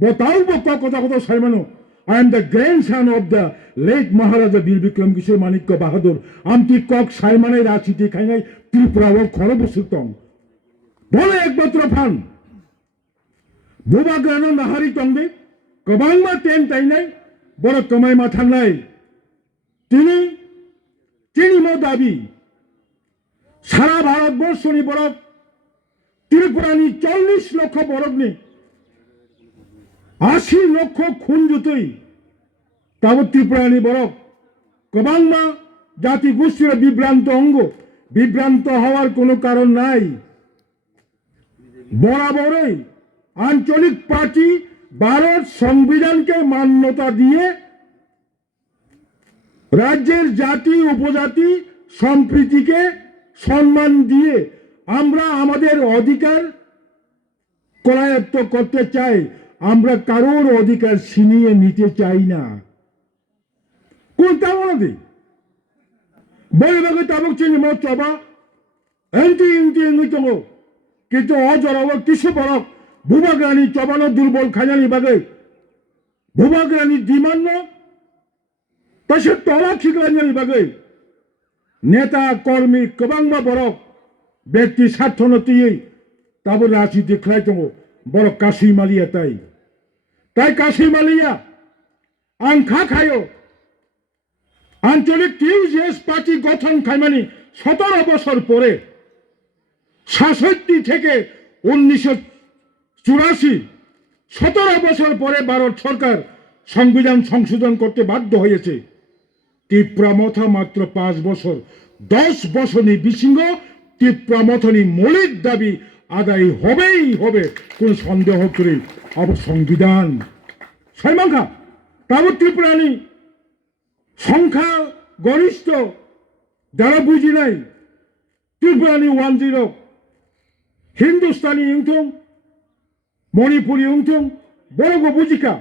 बताऊ बो कथा कथा साइमानो I am the grandson of the late Maharaja Bir Bikram Kishore Manikya Bahadur. Amti kok Saimanai Rachiti Khainai Tripura o Khorobu Sutong. Bole ekmatra fan. Buba Grano Nahari Tongde. Kabangma ten tainai. Bora kamai mathanai. তিনি মো দাবি সারা ভারতবর্ষ নি বরফ ত্রিপুরানি 40 লক্ষ বরফ নি 80 লক্ষ খুন জুতই তাব ত্রিপুরানি বরফ কবাংমা জাতি গোষ্ঠীর বিভ্রান্ত অঙ্গ বিভ্রান্ত হওয়ার কোনো কারণ নাই বরাবরই আঞ্চলিক পার্টি ভারত সংবিধানকে মান্যতা দিয়ে রাজ্যের জাতি উপজাতি সম্প্রীতিকে সম্মান দিয়ে আমরা আমাদের অধিকার করায়ত্ত করতে চাই আমরা কারোর অধিকার ছিনিয়ে নিতে চাই না কোনটা বলতে বলবে তাবক চিনি মত চবা এন্টি ইন্টি নিতঙ্গ কিন্তু অজরাও কিছু বরক ভূভাগ্রানি চবানো দুর্বল খাজানি বাগে ভূভাগ্রানি ডিমান্ড তাসে তলা ঠিকলানি বাগে নেতা কর্মী কবাংবা বরক ব্যক্তি স্বার্থনতিই তাবো রাজনীতি খেলাই দङ বরক কাশি মালিয়া তাই কাশি মালিয়া আংখা খায়ো আঞ্চলিক টিউজিএস পার্টি গঠন খাইমানি 17 বছর পরে 66 থেকে 1984 17 বছর পরে ভারত সরকার সংবিধান সংশোধন করতে বাধ্য হয়েছে ত্রিপুরা মথা মাত্র 5 বছর 10 বছরই বিসিংহ ত্রিপুরা মথনি মৌলিক দাবি আদায় হবেই হবে কোন সন্দেহ করে অব সংবিধান সাইমাংখা তাব ত্রিপুরানি সংখ্যা গরিষ্ঠ যারা বুঝি নাই ত্রিপুরানি 10 হিন্দুস্তানি ইংথং মণিপুরি ইংথং বড় বুঝিকা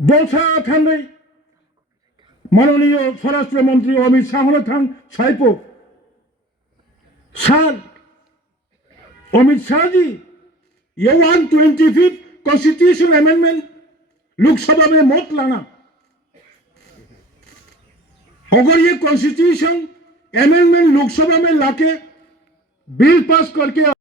দলসা থাঙ্গै মাননীয় স্বরাষ্ট্রমন্ত্রী অমিত শাহ থাং সাইপো স্যার अमित शाह जी ये 125 कॉन्स्टिट्यूशन अमेंडमेंट लोकसभा में मत लाना अगर ये कॉन्स्टिट्यूशन अमेंडमेंट लोकसभा में लाके बिल पास करके